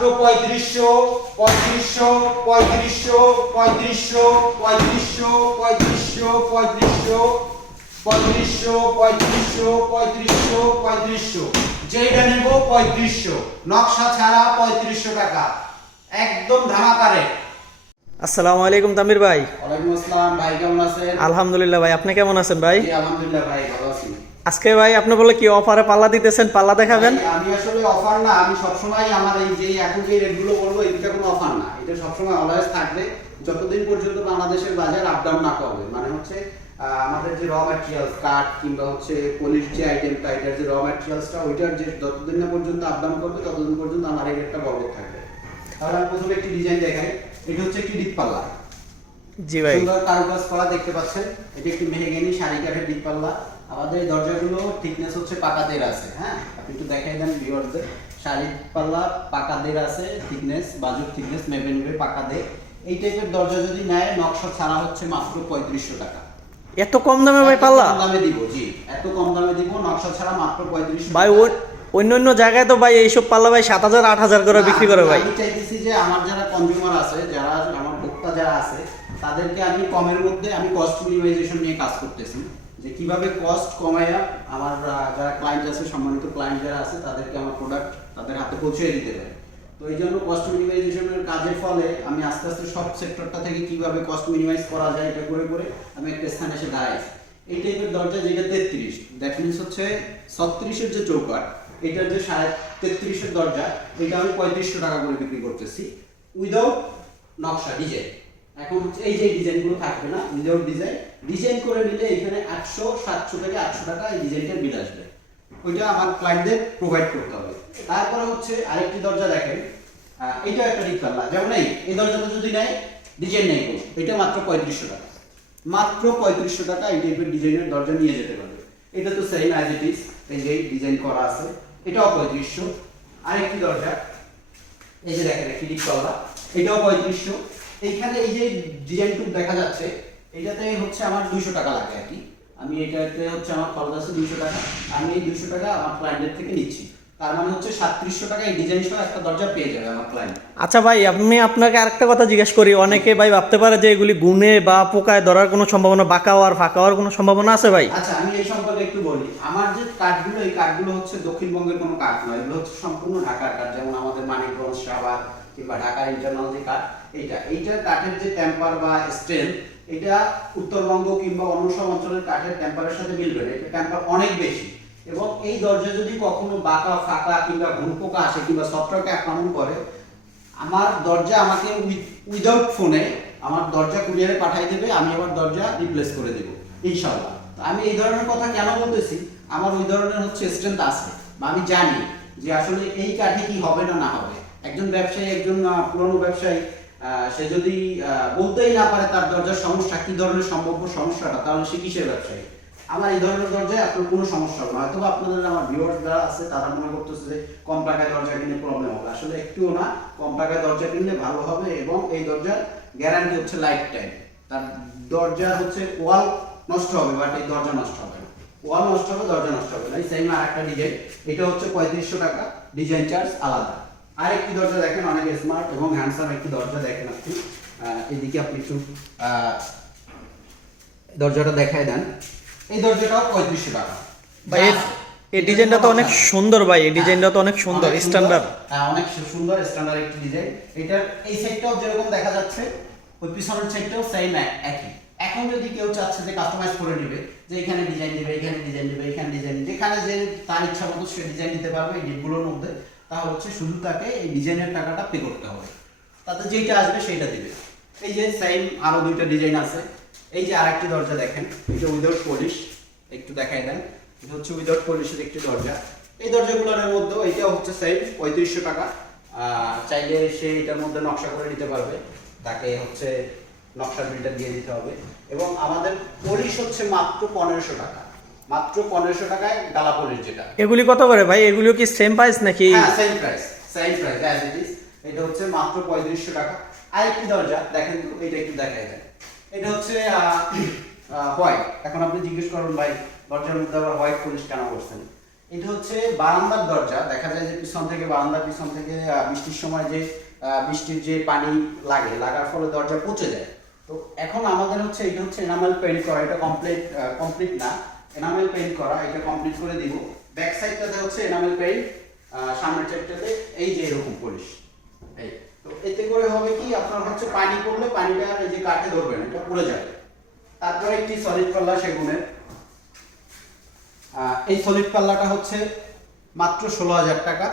মাত্র 3500 3500 3500 3500 3500 3500 3500 3500 3500 যেটা নেব 3500 নকশা ছাড়া 3500 টাকা একদম ধামাকা রেট। আসসালামু আলাইকুম তামির ভাই। ওয়ালাইকুম আসসালাম ভাই, কেমন আছেন? আলহামদুলিল্লাহ ভাই, আপনি কেমন আছেন ভাই? জি আলহামদুলিল্লাহ ভাই, ভালো আছি। আজকে ভাই আপনি বলে কি অফারে পাল্লা দিতেছেন, পাল্লা দেখাবেন? আমি আসলে অফার না, আমি সবসময় আমার এই যে এখন যে রেটগুলো বলবো এটা কোনো অফার না, এটা সবসময় অলওয়েজ থাকবে যতদিন পর্যন্ত বাংলাদেশের বাজার আপ ডাউন না করবে। মানে হচ্ছে আমাদের যে র ম্যাটেরিয়ালস কাঠ কিংবা হচ্ছে পলিশ যে আইটেমটা, এটার যে র ম্যাটেরিয়ালসটা ওইটার যে যতদিন না পর্যন্ত আপ ডাউন করবে ততদিন পর্যন্ত আমার এই রেটটা বলবৎ থাকবে। তাহলে আমি প্রথমে একটি ডিজাইন দেখাই। এটা হচ্ছে একটি ডিপ পাল্লা, জি ভাই। সুন্দর কারুকাজ করা দেখতে পাচ্ছেন। এটা একটি মেহগনি শাড়ি কাঠের ডিপ পাল্লা। আমাদের দরজাগুলো থিকনেস হচ্ছে পাকা দের আছে। হ্যাঁ, আপনি একটু দেখাই দেন ভিউয়ারদের। শাড়ি পাল্লা পাকা দের আছে, থিকনেস বাজুর থিকনেস মেপে নেবে পাকা দের। এই টাইপের দরজা যদি নেয় নকশা ছাড়া হচ্ছে মাত্র 3500 টাকা। এত কম দামে ভাই পাল্লা? কম দামে দিব, জি এত কম দামে দিব, নকশা ছাড়া মাত্র 3500 ভাই। অন্য জায়গায় তো ভাই এইসব পাল্লা ভাই 7000 8000 করে বিক্রি করে ভাই। আমি চাইতেছি যে আমার যারা কনজিউমার আছে, যারা আমার ভোক্তা যারা আছে, তাদেরকে আমি কমের মধ্যে আমি কস্ট মিনিমাইজেশন নিয়ে কাজ করতেছি, যে কিভাবে কস্ট কমায়া আমার যারা ক্লায়েন্ট আছে, সম্মানিত ক্লায়েন্ট যারা আছে, তাদেরকে আমার প্রোডাক্ট তাদের হাতে পৌঁছে দিতে পারে। তো এই জন্য কস্ট মিনিমাইজেশনের কাজের ফলে আমি আস্তে আস্তে সব সেক্টরটা থেকে কিভাবে কস্ট মিনিমাইজ করা যায় এটা করে করে আমি একটা স্থানে এসে দাঁড়াইছি। এই টাইপের দরজা যেটা 33, দ্যাট মিনস হচ্ছে 36 এর যে চৌকাঠ, এটার যে 33.5 এর দরজা, এটা আমি 3500 টাকা করে বিক্রি করতেছি উইদাউট নকশা ডিজাইন। এখন হচ্ছে এই যে ডিজাইনগুলো থাকবে না, উইদাউট ডিজাইন করে নিলে এখানে 800 700 থেকে 800 টাকা এই ডিজাইনটার বিল আসবে। ওইটা আমার ক্লায়েন্টদের প্রোভাইড করতে হবে। তারপরে হচ্ছে আরেকটি দরজা দেখেন, এটা একটা ডিপ পাল্লা, যেমন এই দরজাটা যদি নেয় ডিজাইন নেই কোনো, এটা মাত্র 3500 টাকা। মাত্র 3500 টাকা এই টাইপের ডিজাইনের দরজা নিয়ে যেতে পারবে। এটা তো সেম অ্যাজ ইট ইজ, এই যে ডিজাইন করা আছে, এটাও 3500। আরেকটি দরজা এই যে দেখেন একটি ডিপ পাল্লা, এটাও 3500। এইখানে এই যে ডিজাইনটুকু দেখা যাচ্ছে, এটাতে হচ্ছে আমার 200 টাকা লাগে আর কি। আমি এটাতে হচ্ছে আমার খরচ আছে 200 টাকা, আমি এই 200 টাকা আমার ক্লায়েন্টের থেকে নিচ্ছি। তার মানে হচ্ছে 3700 টাকা এই ডিজাইন সহ একটা দরজা পেয়ে যাবে আমার ক্লায়েন্ট। আচ্ছা ভাই, আমি আপনাকে আরেকটা কথা জিজ্ঞেস করি। অনেকে ভাই ভাবতে পারে যে এগুলি গুনে বা পোকায় ধরার কোনো সম্ভাবনা, বাঁকা হওয়ার ফাঁকা হওয়ার কোনো সম্ভাবনা আছে ভাই? আচ্ছা, আমি এই সম্পর্কে একটু বলি। আমার যে কাঠগুলো, এই কাঠগুলো হচ্ছে দক্ষিণবঙ্গের কোনো কাঠ নয়, এগুলো হচ্ছে সম্পূর্ণ ঢাকার কাঠ। যেমন আমাদের মানিকগঞ্জ, শাহবাগ কিংবা ঢাকার ইন্টারনাল যে কাঠ, এইটার কাঠের যে টেম্পার বা স্ট্রেংথ, এটা উত্তরবঙ্গ কিংবা অন্য সব অঞ্চলের কাঠের টেম্পারের সাথে মিলবে না, এটা টেম্পার অনেক বেশি। এবং এই দরজা যদি কখনো বাঁকা ফাঁকা কিংবা ঘুন পোকা আসে কিংবা সফটওয়্যারকে আক্রমণ করে, আমার দরজা আমাকে উইদাউট ফোনে আমার দরজা কুরিয়ারে পাঠিয়ে দেবে, আমি আবার দরজা রিপ্লেস করে দেব ইনশাআল্লাহ। তো আমি এই ধরনের কথা কেন বলতেছি, আমার ওই ধরনের হচ্ছে স্ট্রেংথ আছে, বা আমি জানি যে আসলে এই কাঠে কি হবে না হবে। একজন ব্যবসায়ী, একজন পুরনো ব্যবসায়ী, সে যদি বলতেই না পারে তার দরজার সমস্যা কি ধরনের সম্ভাব্য সমস্যাটা, তাহলে সে কিসের ব্যবসায়ী? আমার এই ধরনের দরজায় আপনার কোনো সমস্যা হবে না। হয়তো আপনাদের আমার ভিউয়ার্স যারা আছে তারা মনে করতেছে যে কম টাকায় দরজা কিনলে প্রবলেম হবে, আসলে একটুও না। কম টাকায় দরজা কিনলে ভালো হবে, এবং এই দরজার গ্যারান্টি হচ্ছে লাইফ টাইম। তার দরজা হচ্ছে ওয়াল নষ্ট হবে, বাট এই দরজা নষ্ট হবে না। ওয়াল নষ্ট হবে, দরজা নষ্ট হবে না। এই সেম আরেকটা ডিজাইন, এটা হচ্ছে 3500 টাকা, ডিজাইন চার্জ আলাদা। আরেকটি দরজা দেখেন, অনেক স্মার্ট এবং হ্যান্ডসাম একটি দরজা দেখেন আপনি। এদিকে আপনি একটু দরজাটা দেখায় দেন। এই দরজাটাও 3500 টাকা ভাই। এই ডিজাইনটা তো অনেক সুন্দর ভাই, এই ডিজাইনটা তো অনেক সুন্দর, স্ট্যান্ডার্ড। হ্যাঁ, অনেক সুন্দর স্ট্যান্ডার্ড একটি ডিজাইন। এটার এই সাইডটাও যেরকম দেখা যাচ্ছে, ওই পিছনের সাইডটাও সেম একই। এখন যদি কেউ চাচ্ছে যে কাস্টমাইজ করে নেবে, যে এখানে ডিজাইন দিবে, এখানে ডিজাইন দিবে, এখানে ডিজাইন, যেখানে যে তার ইচ্ছা মতো সে ডিজাইন দিতে পারবে এই ডিপগুলোর মধ্যে, তাহলে হচ্ছে শুধু তাকে এই ডিজাইনের টাকাটা পে করতে হবে, তাতে যেটা আসবে সেটা দিবে। এই যে সেম আরো দুইটা ডিজাইন আছে। এই যে আরেকটি দরজা দেখেন, এটা উইদাউট পলিশ, একটু দেখাই দেন। এটা হচ্ছে উইদাউট পলিশের একটি দরজা। এই দরজাগুলোর মধ্যে এটাও হচ্ছে সেম 3500 টাকা। চাইলে সে এটার মধ্যে নকশা করে নিতে পারবে, তাকে হচ্ছে নকশার বিলটা দিয়ে দিতে হবে। এবং আমাদের পলিশ হচ্ছে মাত্র 1500 টাকা, মাত্র 1500 টাকায় ডালা পলিশ যেটা। এগুলি কত করে ভাই? এগুলিও কি সেম প্রাইস নাকি? হ্যাঁ, same price as it is. এটা হচ্ছে মাত্র 3500 টাকা। আরেকটি দরজা দেখেন তো, এটা একটু দেখাই দেন। এটা হচ্ছে হোয়াইট। এখন আপনি জিজ্ঞেস করুন ভাই, দরজার মধ্যে আবার হোয়াইট পলিশ কেন করছেন? এটা হচ্ছে বারান্দার দরজা। দেখা যায় যে পিছন থেকে বারান্দার পিছন থেকে বৃষ্টির সময় যে বৃষ্টির যে পানি লাগার ফলে দরজা পচে যায়। তো এখন আমাদের হচ্ছে এটা হচ্ছে এনামেল পেইন্ট করা, এটা কমপ্লিট না, এনামেল পেইন্ট করা, এটা কমপ্লিট করে দিব। ব্যাক সাইডটাতে হচ্ছে এনামেল পেইন্ট, সামনের সাইডটাতে এই যে এরকম পলিশ। এই তো এতে করে হবে কি আপনার হচ্ছে পানি পড়লে পানিটা এই যে কাঠে ধরবে না, এটা পড়ে যাবে। তারপরে একটি সলিড পাল্লা সেগুনের, এই সলিড পাল্লাটা হচ্ছে মাত্র 16,000 টাকা,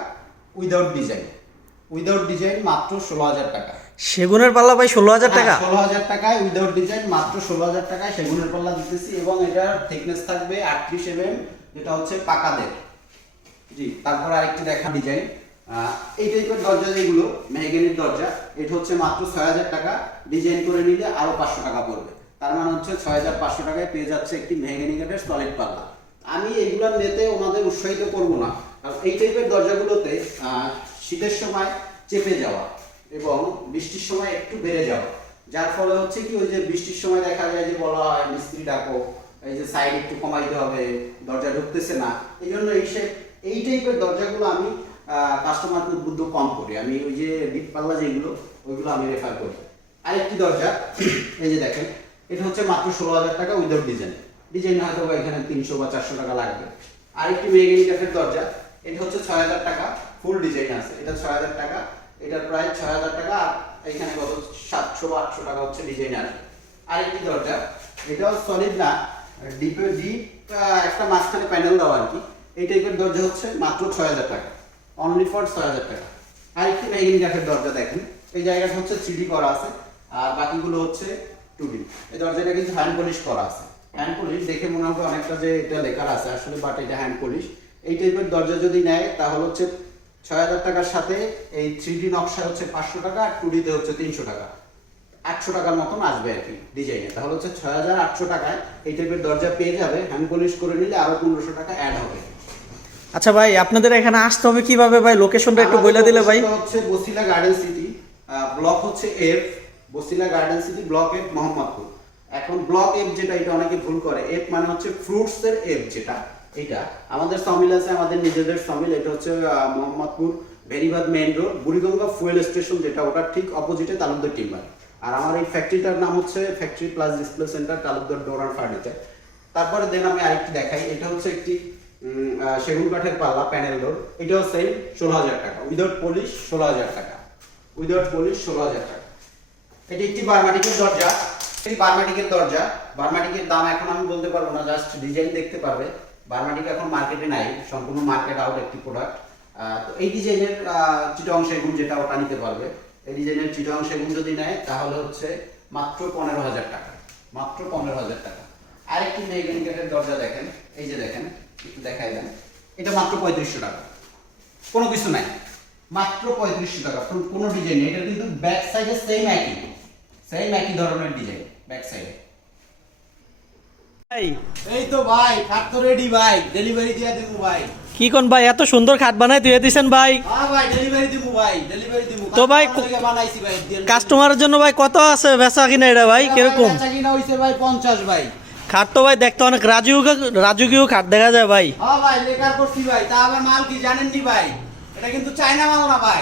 উইদাউট ডিজাইন মাত্র 16,000 টাকা। সেগুনের পাল্লা ভাই 16,000 টাকা? 16,000 টাকায় উইদাউট ডিজাইন মাত্র 16,000 টাকায় সেগুনের পাল্লা দিতেছি, এবং এটার থিকনেস থাকবে 38 mm, যেটা হচ্ছে পাকাদের। জি, তারপর আরেকটি দেখা ডিজাইন, এই টাইপের দরজা যেগুলো মেহগনির দরজা, এটা হচ্ছে মাত্র 6,000 টাকা, ডিজাইন করে নিলে আরো 500 টাকা পড়বে। তার মানে হচ্ছে 6,500 টাকায় পেয়ে যাচ্ছে একটি মেহগনি কাঠের সলিড পাল্লা। আমি এইগুলোর নিতে ওনাদের উৎসাহিত করব না, কারণ এই টাইপের দরজাগুলোতে শীতের সময় চেপে যাওয়া এবং বৃষ্টির সময় একটু বেড়ে যাওয়া, যার ফলে হচ্ছে কি ওই যে বৃষ্টির সময় দেখা যায় যে বলা হয় মিস্ত্রি ডাকো, এই যে সাইড একটু কমাইতে হবে, দরজা ঢুকতেছে না। এই জন্য এই টাইপের দরজাগুলো আমি কাস্টমারকে উদ্বুদ্ধ কম করি। আমি ওই যে ডিপ পাল্লা যেগুলো ওইগুলো আমি রেফার করি। আরেকটি দরজা এই যে দেখেন, এটা হচ্ছে মাত্র 16,000 টাকা উইদাউট ডিজাইন হয়তো এখানে 300 বা 400 টাকা লাগবে। আরেকটি মেহগনি কাঠের দরজা, এটা হচ্ছে 6,000 টাকা, ফুল ডিজাইন আছে, এটা 6,000 টাকা, এটার প্রায় 6,000 টাকা, আর এখানে কত 700 বা 800 টাকা হচ্ছে ডিজাইন আসবে। আরেকটি দরজা, এটাও সলিড না, ডিপ একটা মাঝখানে প্যানেল দেওয়া আর কি, এই টাইপের দরজা হচ্ছে মাত্র 6,000 টাকা, অনলি ফর 6,000 টাকা। আরেকটি মেহগনি কাঠের দরজা দেখেন, এই জায়গাটা হচ্ছে 3D করা আছে, আর বাকিগুলো হচ্ছে 2D। এই দরজাটা কিন্তু হ্যান্ড পলিশ করা আছে, হ্যান্ড পলিশ দেখে মনে হবে অনেকটা যে এটা লেখা আছে আসলে, বাট এটা হ্যান্ড পলিশ। এই টাইপের দরজা যদি নেয় তাহলে হচ্ছে 6,000 টাকার সাথে এই 3D নকশা হচ্ছে 500 টাকা, আর 2D তে হচ্ছে 300 টাকা, 800 টাকার মতন আসবে আর কি ডিজাইনে। তাহলে হচ্ছে 6,800 টাকায় এই টাইপের দরজা পেয়ে যাবে, হ্যান্ড পলিশ করে নিলে আরো 1500 টাকা অ্যাড হবে। আচ্ছা ভাই, আপনাদের এখানে আসতে হবে কিভাবে ভাই? লোকেশনটা একটু বলে দিলে ভাই। হচ্ছে বসিলা গার্ডেন সিটি, ব্লক হচ্ছে F, Basila garden city block F, Mohammadpur. এখন ব্লক এফ যেটা, এটা অনেকে ভুল করে, এফ মানে হচ্ছে ফ্রুটস এর এফ, যেটা এটা আমাদের সমিল আছে, আমাদের নিজেদের সমিল। এটা হচ্ছে Mohammadpur Beribadh main road, Buriganga fuel station, যেটা ওটার ঠিক অপোজিটে তালুকদার টিম্বার। আর আমার এই ফ্যাক্টরিটার নাম হচ্ছে factory plus display centre, Talukdar door and furniture. তারপরে দেন আমি আরেকটি দেখাই, এটা হচ্ছে একটি সেগুন কাঠের পাল্লা প্যানেল ডোর, এটাও সেম 16,000 টাকা, উইদাউট পলিশ 16,000 টাকা, উইদাউট পলিশ 16,000 টাকা। এটি একটি বার্মাটিকের দরজা, এই বার্মাটিকের দরজা, বার্মাটিকের দাম এখন আমি বলতে পারবো না, জাস্ট ডিজাইন দেখতে পারবে। বার্মাটিক এখন মার্কেটে নাই, সম্পূর্ণ মার্কেট আউট একটি প্রোডাক্ট। তো এই ডিজাইনের চিটং সেগুন যেটা, ওটা নিতে পারবে। এই ডিজাইনের চিটং সেগুন যদি নেয় তাহলে হচ্ছে মাত্র 15,000 টাকা, মাত্র 15,000 টাকা। আরেকটি মেহগনি কাঠের দরজা দেখেন, এই যে দেখেন, একটু দেখাই দেন, এটা মাত্র 3500 টাকা, কোনো কিছু নাই, মাত্র 3500 টাকা, কোনো ডিজাইন নেই। এটা কিন্তু ব্যাক সাইডে সেম একই ধরনের ডিজাইন ব্যাক সাইডে। ভাই এই তো ভাই, খাট তো রেডি ভাই, ডেলিভারি দিয়া দিমু ভাই। কি কোন ভাই, এত সুন্দর খাট বানাই দিয়ে দিয়েছেন ভাই? হ্যাঁ ভাই, ডেলিভারি দিমু ভাই, ডেলিভারি দিমু। তো ভাই বানাইছি ভাই, কাস্টমারের জন্য ভাই কত আছে বেচা কিনা এটা ভাই কিরকম? বেচা কিনা হইছে ভাই 50 ভাই। খাট তো ভাই দেখতে অনেক রাজকীয় খাট দেখা যায় ভাই। হ্যাঁ ভাই, লেকার করছি ভাই। তা আবার মাল কি জানেন নি ভাই, এটা কিন্তু চায়না মাল না ভাই,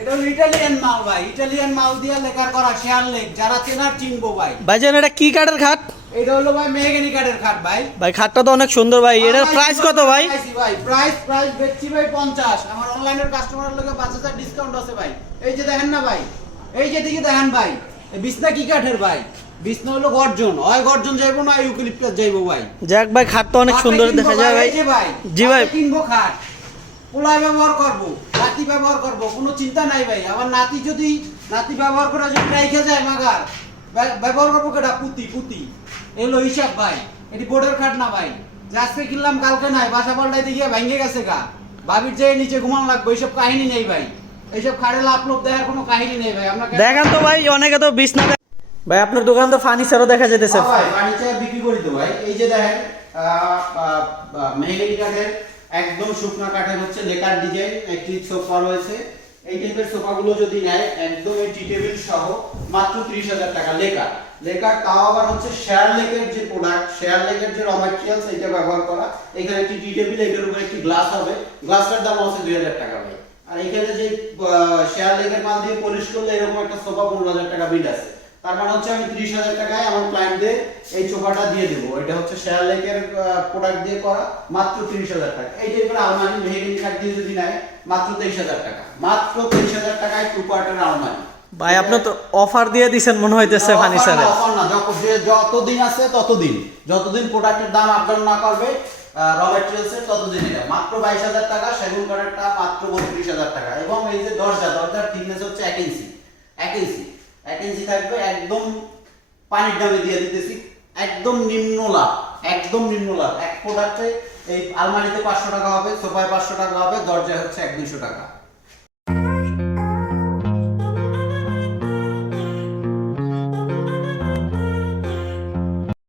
এটা হলো ইটালিয়ান মাল ভাই। ইটালিয়ান মাল দিয়ে লেকার করা, শেয়ার লেক, যারা চেনার চিনবো ভাই। ভাইজান এটা কি কাঠের খাট? এটা হলো ভাই মেহগনি কাঠের খাট ভাই। ভাই খাটটা তো অনেক সুন্দর ভাই, এটার প্রাইস কত ভাই? ভাই প্রাইস বেচছি ভাই 50। আমার অনলাইনের কাস্টমারের লগে 5,000 ডিসকাউন্ট আছে ভাই। এই যে দেখেন না ভাই, এই যে দিকে দেখেন ভাই, এই বিছনা কি কাঠের ভাই? বিছনা হলো গর্জন, হয় গর্জন যাইবো না ইউক্যালিপটাস যাইবো ভাই। যাক ভাই, খাটটা অনেক সুন্দর দেখা যায় ভাই। জি ভাই, কিনবো খাট, পোলায় ব্যবহার করবো, নাতি ব্যবহার করবো, কোনো চিন্তা নাই ভাই। আমার নাতি ব্যবহার করে যদি রেখে যায় মাগার, ব্যবহার করবো কেটা? পুতি এলো হিসাব ভাই। এটি বোর্ডের খাট না ভাই, আজকে কিনলাম কালকে নাই, বাসা পাল্টাইতে গিয়ে ভেঙে গেছে গা, ভাবির যে নিচে ঘুমান লাগবে, এইসব কাহিনী নেই ভাই। এইসব খাটে লাভ দেওয়ার কোনো কাহিনী নেই ভাই। আমরা দেখান তো ভাই, অনেকে তো বিছনা ভাই, আপনার দোকান তো ফার্নিচারও দেখা যেতেছে ভাই, ফার্নিচার বিক্রি করি তো ভাই। এই যে দেখেন, মেহগনি কাঠের একদম শুকনা কাঠের হচ্ছে লেকার ডিজাইন একটি সোফা রয়েছে, এই টাইপের সোফাগুলো যদি নেয় একদম এই টি টেবিল সহ মাত্র 30,000 টাকা। লেকার তাও আবার হচ্ছে শেয়ার লেকের যে প্রোডাক্ট, শেয়ার লেকের যে র ম্যাটেরিয়ালস এটা ব্যবহার করা। এখানে একটি টি টেবিল, এটার উপরে একটি গ্লাস হবে, গ্লাসটার দাম হচ্ছে 2,000 টাকা ভাই। আর এখানে যে শেয়ার লেকের মাল দিয়ে পলিশ করলে এরকম একটা সোফা 15,000 টাকা বিল আছে। তার মানে হচ্ছে আমি 30,000 টাকায় আমার ক্লায়েন্টদের এই সোফাটা দিয়ে দেবো। এটা হচ্ছে শেয়ার লেকের প্রোডাক্ট দিয়ে করা, মাত্র 30,000 টাকা। এই টাইপের আলমারি মেহগিনি কাঠ দিয়ে যদি নেয় মাত্র 23,000 টাকা। মাত্র 23,000 টাকায় 2 পার্টের আলমারি। ভাই আপনি তো অফার দিয়ে দিছেন মনে হইতেছে ফার্নিচারে। অফার না, যতদিন আছে ততদিন, যতদিন প্রোডাক্টের দাম আপ ডাউন না করবে র ম্যাটেরিয়ালস এর, ততদিন এটা মাত্র 22,000 টাকা। সেগুন কাঠেরটা মাত্র 32,000 টাকা। এবং এই যে দরজার থিকনেস হচ্ছে 1 ইঞ্চি, 1 ইঞ্চি থাকবে। একদম পানির দামে দিয়ে দিতেছি, একদম নিম্ন লাভ, একদম নিম্ন লাভ। এক প্রোডাক্টে এই আলমারিতে 500 টাকা হবে, সোফায় 500 টাকা হবে, দরজায় হচ্ছে 100-200 টাকা।